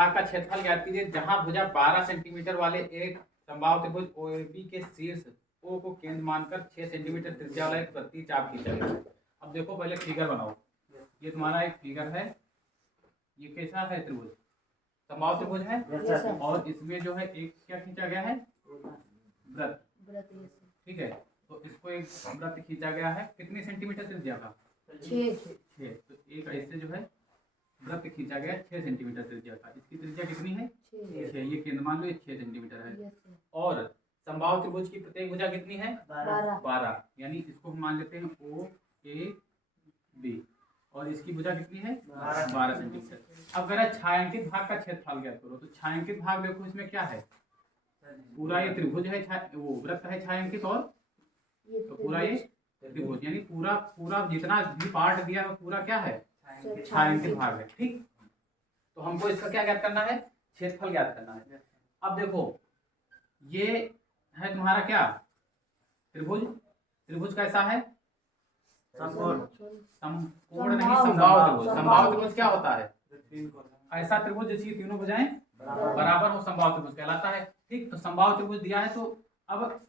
भाग का क्षेत्रफल ज्ञात कीजिए जहां भुजा 12 सेंटीमीटर वाले एक समबाहु त्रिभुज OAB के शीर्ष O को केंद्र मानकर 6 सेंटीमीटर त्रिज्या वाला एक वृत्तीय चाप खींचा गया। अब देखो पहले फिगर बनाओ। ये तुम्हारा एक फिगर है, ये कैसा है त्रिभुज, समबाहु त्रिभुज है और इसमें जो है एक क्या खींचा गया है, वृत्त। ठीक है, तो इसको एक वृत्त खींचा गया है कितनी सेंटीमीटर त्रिज्या का, 6। तो एक ऐसे जो है वृत्त खींचा गया 6 सेंटीमीटर त्रिज्या का। इसकी त्रिज्या कितनी है, 6। ये केंद्र मान लो ये 6 सेंटीमीटर है। और समबाहु त्रिभुज की प्रत्येक भुजा कितनी है, 12। यानी इसको हम मान लेते हैं OAB और इसकी भुजा कितनी है, 12 सेंटीमीटर। अब अगर छायांकित भाग का क्षेत्रफल ज्ञात करो, तो छायांकित भाग देखो इसमें क्या है, पूरा ये त्रिभुज है, वो वृत्त है छायांकित, और तो पूरा ये त्रिभुज, यानी पूरा जितना भी पार्ट दिया है पूरा क्या है, छायांकित भाग है। ठीक, तो हमको इसका क्या ज्ञात करना है, क्षेत्रफल ज्ञात करना है। अब देखो ये है तुम्हारा क्या, त्रिभुज। त्रिभुज कैसा है, समकोण नहीं, समबाहु त्रिभुज। समबाहु त्रिभुज क्या होता है, ऐसा त्रिभुज जिसकी तीनों भुजाएं बराबर हो, समबाहु त्रिभुज कहलाता है। ठीक, तो समबाहु त्रिभुज दिया है, तो अब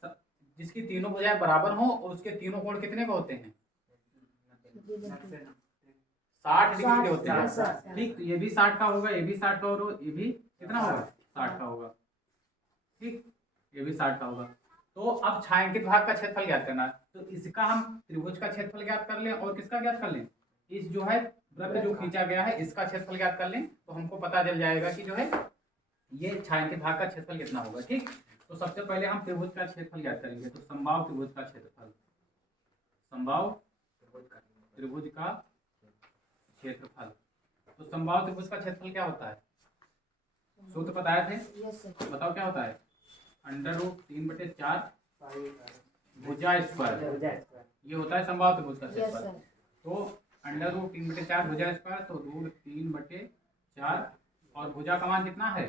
जिसकी तीनों भुजाएं बराबर हो और उसके तीनों कोण कितने के होते हैं, 60 डिग्री के होते हैं। ठीक, तो ये भी 60 का होगा, ये भी 60 का होगा, ये भी कितना होगा, 60 का होगा। ठीक, ये भी 60 का होगा। तो अब छायांकित भाग का क्षेत्रफल ज्ञात करना है, तो इसका हम त्रिभुज का क्षेत्रफल ज्ञात कर लें और किसका ज्ञात कर लें, इस जो है वृत्त जो खींचा गया है इसका क्षेत्रफल ज्ञात कर लें, तो हमको पता चल जाएगा कि जो है ये छायांकित भाग का क्षेत्रफल कितना होगा। ठीक, तो सबसे पहले हम त्रिभुज का क्षेत्रफल ज्ञात करेंगे। तो समबाहु त्रिभुज का क्षेत्रफल, समबाहु त्रिभुज का क्षेत्रफल, तो समबाहु त्रिभुज का क्षेत्रफल क्या होता है, सूत्र बताए थे, बताओ क्या होता है, √3/4 भुजा स्क्वायर, ये होता है समबाहु त्रिभुज का क्षेत्रफल। तो √3/4 भुजा स्क्वायर, तो √3/4 और भुजा का मान कितना है,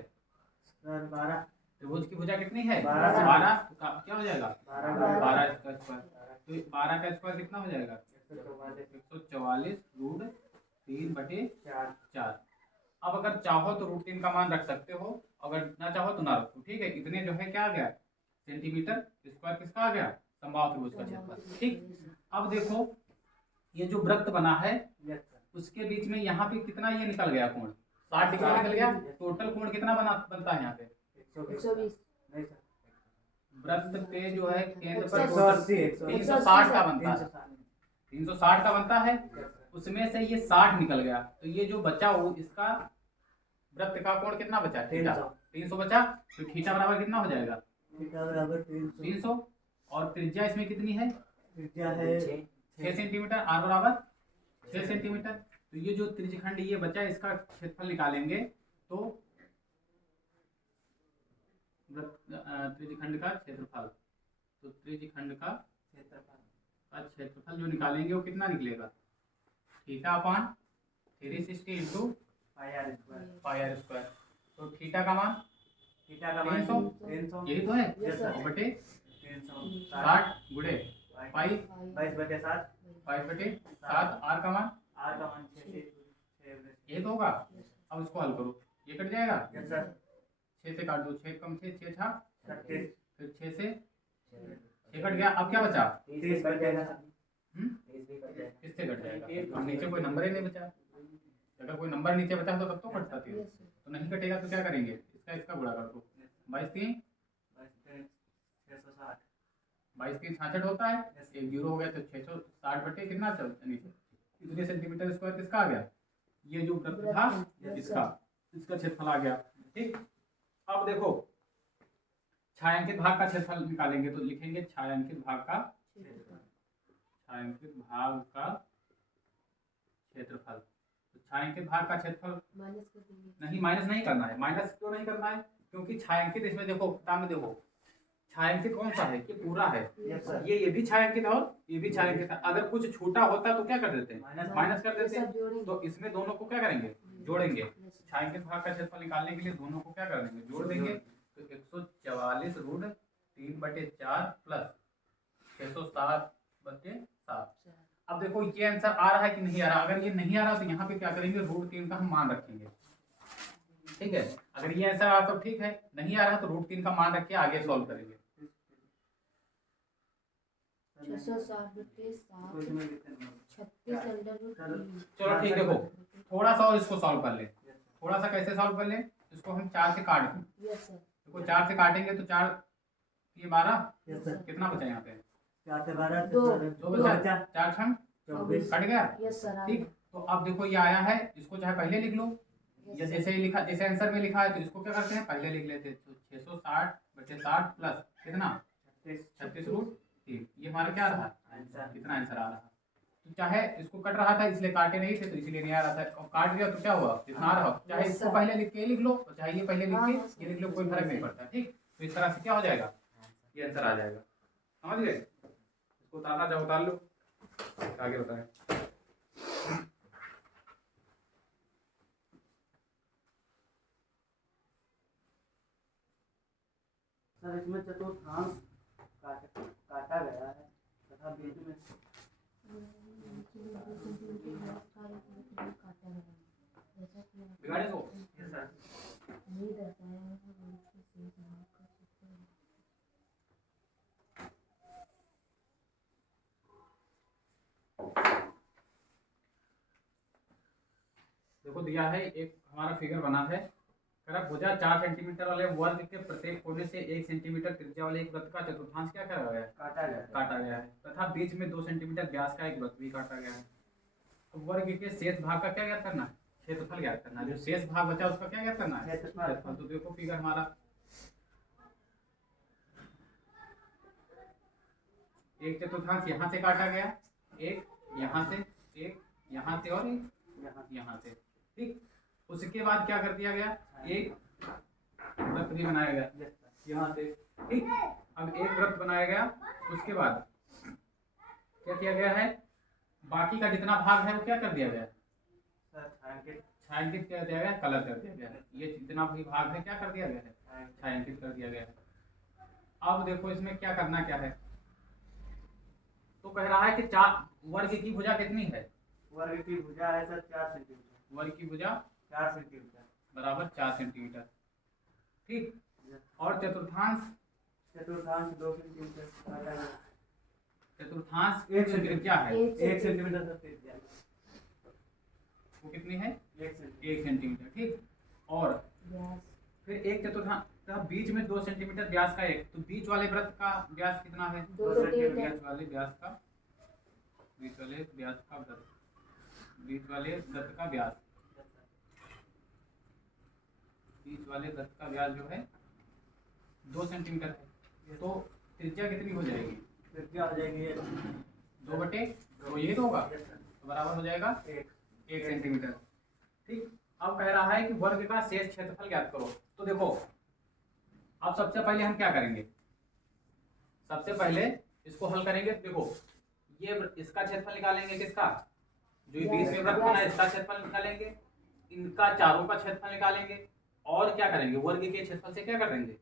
12। त्रिभुज की भुजा कितनी है, 12। तो क्या हो जाएगा, 12 का स्क्वायर। तो 12 का स्क्वायर कितना हो जाएगा, 144 √3/4। अब अगर चाहो तो √3 का मान रख सकते हो, अगर ना चाहो तो ना रखो। ठीक है, इतने जो है क्या आ गया, सेंटीमीटर स्क्वायर किसका आ गया, समबाहु त्रिभुज का क्षेत्रफल। ठीक, अब देखो ये जो वृत्त बना है उसके बीच में यहाँ पे कितना ये निकल गया कोण, 60 डिग्री निकल गया। टोटल कोण कितना बनता है यहाँ पे, 120। वृत्त पे जो है केंद्र पर 360 का बनता है, 360 का बनता है, उसमें से ये 60 निकल गया। तो ये जो बचा वो इसका वृत्त का कोण कितना बचा, थीटा 300 बचा। तो थीटा बराबर कितना हो जाएगा, थीटा बराबर 300। और त्रिज्या इसमें कितनी है, त्रिज्या है 6 सेंटीमीटर, r बराबर 6 सेंटीमीटर। तो ये जो त्रिज्यखंड ये बचा इसका क्षेत्रफल निकालेंगे, तो त्रिज्यखंड का क्षेत्रफल, तो त्रिज्यखंड का क्षेत्रफल जो निकालेंगे वो कितना निकलेगा, theta upon 360 into pi r square. तो थीटा का मान 300, यही तो है, बटे 60 गुणे पाई 22/7, 22/7। r का मान 6 होगा। अब इसको हल करो, ये कट जाएगा, 6 से काट दो, 6 कम 6 6 6 36, फिर 6 से 6 कट गया। अब क्या बचा, 30 कट जाएगा, किससे कट जाएगा, अब नीचे कोई नंबर ही नहीं बचा। अगर कोई नंबर नीचे बचा तो तब तो कटता थी, तो नहीं कटेगा तो क्या करेंगे, इसका गुणा कर दो, 22×3 660, 22×3 66 होता है, एक जीरो हो गया तो 660 बटे कितना नीचे इतने सेंटीमीटर स्क्वायर किसका आ गया, ये जो वृत्त था इसका क्षेत्रफल आ गया। ठीक, अब देखो छायांकित भाग का क्षेत्रफल निकालेंगे, तो लिखेंगे छायांकित भाग का क्षेत्रफल। तो छायांकित भाग का क्षेत्रफल नहीं, माइनस नहीं करना है। माइनस क्यों नहीं करना है, क्योंकि छायांकित इसमें देखो, में देखो छायांकित कौन सा है, ये पूरा है, ये भी छायांकित और ये भी छायांकित है। अगर कुछ छोटा होता तो क्या कर देते हैं, माइनस कर देते हैं। तो इसमें दोनों को क्या करेंगे, जोड़ेंगे। छायांकित भाग का क्षेत्रफल निकालने के लिए दोनों को क्या कर देंगे, जोड़ देंगे। तो 144 √3/4 प्लस 660/7। अब देखो ये आंसर आ रहा है कि नहीं आ रहा। अगर ये नहीं आ रहा तो यहाँ पे क्या करेंगे, √3 का हम मान रखेंगे। ठीक है, अगर ये आंसर आ तो ठीक है, नहीं आ रहा तो √3 का मान रख के आगे सॉल्व करेंगे। 660 चलो ठीक, देखो थोड़ा सा और इसको सॉल्व कर ले। थोड़ा सा कैसे सॉल्व कर ले, इसको हम 4 से काट दें। देखो 4 से काटेंगे तो 4 ये 12, कितना बचा यहाँ पे? 4 से 12 दो बचा, 4 छंग 24 कट गया। ठीक, तो अब देखो ये आया है, इसको चाहे पहले लिख लो या जैसे ही लिखा, जैसे आंसर में लिखा है तो इसको क्या करते हैं पहले लिख लेते हैं। तो 660/60 प्लस कितना 36√3, ये हमारा क्या रहा, कितना आंसर आ रहा। तो चाहे इसको कट रहा था इसलिए काटे नहीं थे तो इसलिए नहीं आ रहा था, और काट दिया तो क्या हुआ, जितना आ रहा हो। चाहे इसको पहले लिख के लिख लो, चाहे ये पहले लिख के ये लिख लो, कोई फर्क नहीं पड़ता। ठीक, तो इस तरह से क्या हो जाएगा, ये आंसर आ जाएगा। समझ गए? इसको उतारना चाहो उतार लो, आगे बताएं। सर इसमें चतुर्थांश काटा गया है तथा बीच में बिगाड़े तो देखो दिया है एक हमारा फिगर बना है, अगर भुजा 4 सेंटीमीटर वाले वर्ग के प्रत्येक कोने से 1 सेंटीमीटर त्रिज्या वाले एक वृत्त का चतुर्थांश क्या करा गया है, काटा गया है तथा बीच में 2 सेंटीमीटर व्यास का एक वृत्त भी काटा गया है। तो वर्ग के शेष भाग का क्या ज्ञात करना है, क्षेत्रफल ज्ञात करना है। जो शेष भाग बचा उसका क्या ज्ञात करना है, क्षेत्रफल। तो देखो फिगर हमारा एक चतुर्थांश यहाँ से काटा गया, एक यहाँ से, एक यहाँ से और एक यहाँ से। ठीक, उसके बाद क्या कर दिया गया, एक वृत्त भी बनाया गया यहाँ से। ठीक, अब एक वृत्त बनाया गया, उसके बाद क्या किया गया है, बाकी का जितना भाग है वो क्या कर दिया गया, छायांकित कर दिया गया, कलर कर दिया गया। ये जितना भी भाग है क्या कर दिया गया है, छायांकित कर दिया गया है। अब देखो इसमें क्या करना क्या है, तो कह रहा है कि 4 वर्ग की भुजा कितनी है, वर्ग की भुजा है सर 4 सेंटीमीटर। वर्ग की भुजा 4 सेंटीमीटर बराबर 4 सेंटीमीटर। ठीक, और चतुर्थांश 2 सेंटीमीटर काटा गया। चतुर्थांश 1 सेंटीमीटर क्या है, 1 सेंटीमीटर सर त्रिज्या वो कितनी है, 1 सेंटीमीटर। ठीक, और फिर एक चतुर्थांश बीच में 2 सेंटीमीटर व्यास का एक, तो बीच वाले वृत्त का व्यास कितना है, 2 सेंटीमीटर। बीच वाले व्यास का वृत्त, बीच वाले वृत्त का व्यास, बीच वाले वृत्त का व्यास जो है 2 सेंटीमीटर है। तो त्रिज्या कितनी हो जाएगी, त्रिज्या हो जाएगी 2/2, ये तो होगा, तो बराबर हो जाएगा 1 सेंटीमीटर। ठीक, अब कह रहा है कि वर्ग का शेष क्षेत्रफल ज्ञात करो। तो देखो अब सबसे पहले हम क्या करेंगे, सबसे पहले इसको हल करेंगे। देखो ये इसका क्षेत्रफल निकालेंगे, किसका, जो बीच में वृत्त बना है इसका क्षेत्रफल निकालेंगे, इनका चारों का क्षेत्रफल निकालेंगे, और क्या करेंगे वर्ग के क्षेत्रफल से क्या कर देंगे,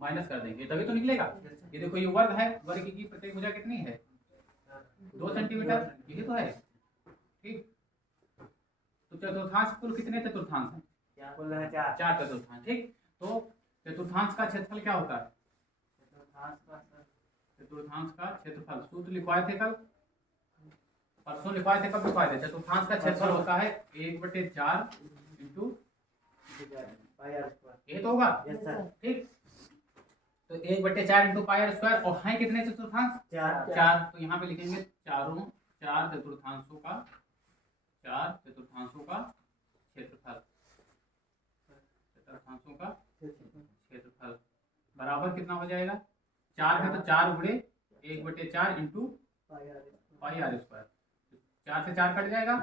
माइनस कर देंगे, तभी तो निकलेगा। ये देखो ये वर्ग है, वर्ग की प्रत्येक भुजा कितनी है, 2 सेंटीमीटर, यही तो है। ठीक, तो चतुर्थांश कुल कितने चतुर्थांश हैं, 4 चतुर्थांश। ठीक, तो चतुर्थांश का क्षेत्रफल क्या होता है, चतुर्थांश का क्षेत्रफल सूत्र लिखवाए थे कल, परसों लिखवाए थे, कब लिखवाए थे। चतुर्थांश का क्षेत्रफल होता है 1/4 इंटू ये तो होगा। ठीक, तो 1/4 इंटू पाई आर स्क्वायर, और है कितने चतुर्थांश, 4। तो यहाँ पे लिखेंगे 4 चतुर्थांशों का क्षेत्रफल बराबर कितना हो जाएगा, 4 है तो 4 गुणे 1/4 इंटू पाई आर स्क्वायर। 4 से 4 कट जाएगा,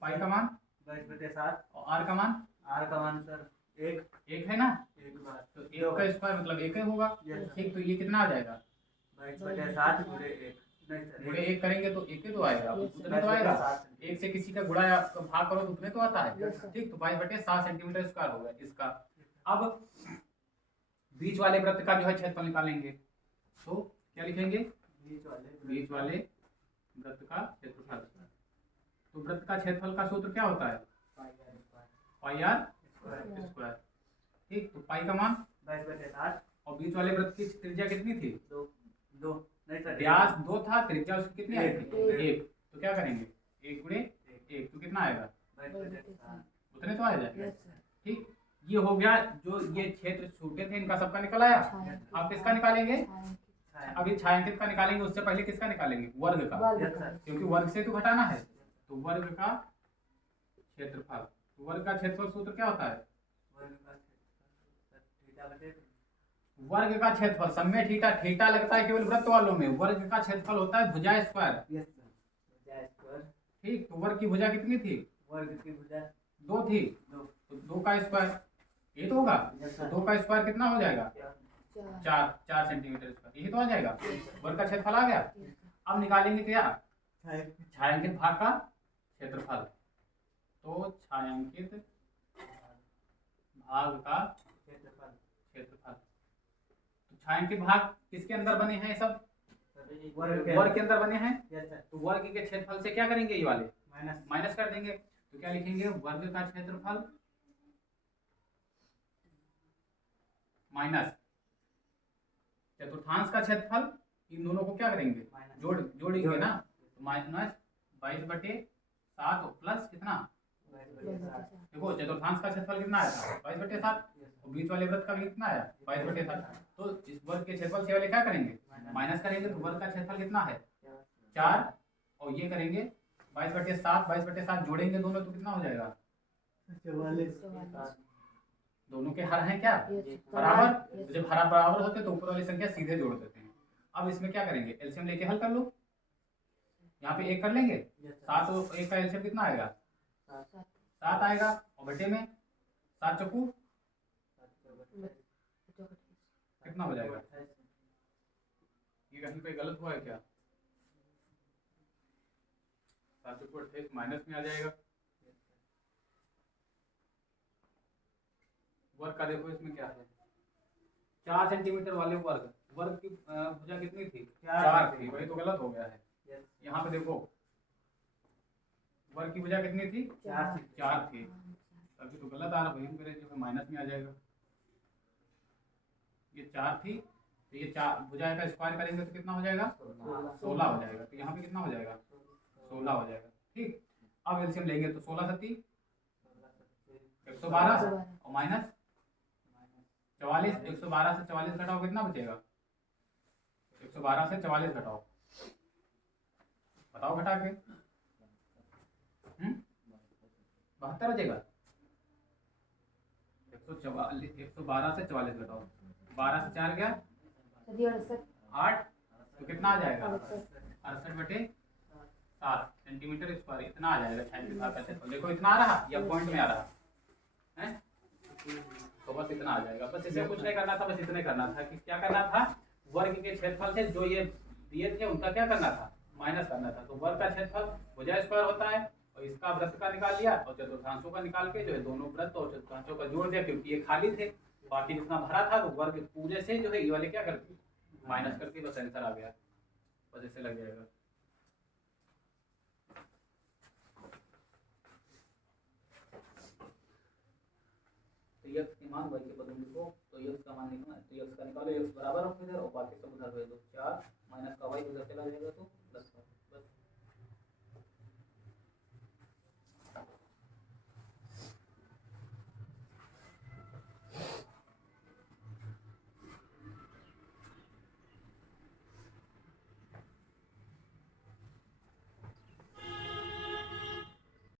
पाई का मान 22/7 और आर का मान सर 1 है ना, एक बार तो 1 का स्क्वायर मतलब 1 ही होगा। ठीक, तो ये कितना आ जाएगा, 22/7 गुणे 1 गुणे 1 करेंगे तो 1 ही तो आएगा, उतने तो आएगा। 1 से किसी का गुणा या भाग करो तो उतने तो आता है। ठीक, तो 22/7 सेंटीमीटर स्क्वायर हो गया इसका। अब बीच वाले वृत्त का जो है क्षेत्रफल निकालेंगे, तो क्या लिखेंगे, बीच वाले वृत्त का क्षेत्रफल। तो वृत्त का क्षेत्रफल का सूत्र क्या होता है, पाई आर स्क्वायर। ठीक, तो पाई का मान 22/60 और बीच वाले वृत्त की त्रिज्या कितनी थी? 2 2 नहीं सर व्यास 2 था, त्रिज्या उसकी कितनी आई थी? एक। 1। तो क्या करेंगे 1 गुणे 1, तो कितना आएगा? 22/60 उतने तो आ जाएगा। Yes sir. ठीक, ये हो गया। जो ये क्षेत्र छूटे थे इनका सबका निकल आया। आप किसका निकालेंगे? अभी छायांकित का निकालेंगे, उससे पहले किसका निकालेंगे? वर्ग का, यस सर क्योंकि वर्ग से तो घटाना है। तो वर्ग का क्षेत्रफल, तो वर्ग का क्षेत्रफल सूत्र क्या होता है? वर्ग का क्षेत्रफल थीटा बटे वर्ग का क्षेत्रफल सब में थीटा, थीटा लगता है केवल वृत्त वालों में। वर्ग का क्षेत्रफल होता है भुजा स्क्वायर। यस सर भुजा स्क्वायर। ठीक, तो वर्ग की भुजा कितनी थी? वर्ग की भुजा 2 थी, 2 तो 2 का स्क्वायर ये तो होगा। यस तो सर 2 का स्क्वायर कितना हो जाएगा? 4 सेंटीमीटर स्क्वायर, यही तो आ जाएगा। वर्ग का क्षेत्रफल आ गया। अब निकालेंगे क्या? छायांकित भाग का क्षेत्रफल। तो छायांकित भाग का क्षेत्रफल क्षेत्रफल, तो छायांकित भाग किसके अंदर बने हैं? सब वर्ग वर्ग के अंदर बने हैं। यस सर तो वर्ग के क्षेत्रफल से क्या करेंगे? ये वाले माइनस माइनस कर देंगे। तो क्या लिखेंगे? वर्ग का क्षेत्रफल माइनस चतुर्थांश का क्षेत्रफल। इन दोनों को क्या करेंगे? माइनस जोड़ेंगे ना। तो माइनस 22/7 प्लस कितना? 22/60 देखो चतुर्थांश का क्षेत्रफल कितना आया था? 22/7। और बीच वाले वृत्त का भी कितना आया? 22/7। तो इस वर्ग के क्षेत्रफल से वाले क्या करेंगे? माइनस करेंगे। तो वर्ग का क्षेत्रफल कितना है? 4। और ये करेंगे 22/7, 22/7 जोड़ेंगे दोनों तो कितना हो जाएगा? 44 दोनों के हर हैं क्या? बराबर। तो जब हर बराबर होते तो ऊपर वाली संख्या सीधे जोड़ देते हैं। अब इसमें क्या करेंगे? एलसीएम लेके हल कर लो। यहाँ पे 1 कर लेंगे। 7 और 1 का एलसीएम कितना आएगा? 7 आएगा। और बटे में 7 चक्कू कितना हो जाएगा? ये कहीं पे गलत हुआ है क्या? 7 चक्कू 28 माइनस में आ जाएगा। वर्ग का देखो इसमें क्या है? 4 सेंटीमीटर वाले वर्ग की भुजा कितनी थी? 4 थी, वही तो गलत हो गया है। यहाँ पे देखो वर्ग की भुजा कितनी थी? 4 थी, तभी तो गलत आ रहा। वही करें जो माइनस में आ जाएगा। ये 4 थी, तो ये 4 भुजा का स्क्वायर करेंगे तो कितना हो जाएगा? 16 हो जाएगा। तो यहाँ पे कितना हो जाएगा? 16 हो जाएगा। ठीक, अब एलसीएम लेंगे तो 16 सत्ती 112 और माइनस 44। 112 से 44 घटाओ कितना बचेगा? 112 से 44 घटाओ, बताओ घटा के। 72 बचेगा। 112 से 44 घटाओ, 12 से 4 गया 8, तो कितना आ जाएगा? 68/7 सेंटीमीटर स्क्वायर। इतना आ जाएगा छायांकित भाग का क्षेत्रफल। देखो इतना आ रहा या पॉइंट में आ रहा है? तो बस इतना आ जाएगा। बस इसे कुछ नहीं करना था, बस इतने करना था कि क्या करना था? वर्ग के क्षेत्रफल से जो ये दिए थे उनका क्या करना था? माइनस करना था। तो वर्ग का क्षेत्रफल भुजा स्क्वायर होता है, और इसका वृत्त का निकाल लिया और चतुर्थांशों का निकाल के जो है दोनों वृत्त और चतुर्थांशों का जोड़ दिया, क्योंकि ये खाली थे। बाकी जितना भरा था तो वर्ग पूरे से जो है ये वाले क्या करते माइनस करके बस आंसर आ गया। बस इससे लग जाएगा। तो x के मान y के पदों में लिखो। तो x का मान लिखना है, तो x का निकालो, x बराबर हो इधर और बाकी सब उधर भेज दो। 4 माइनस का y उधर चला जाएगा तो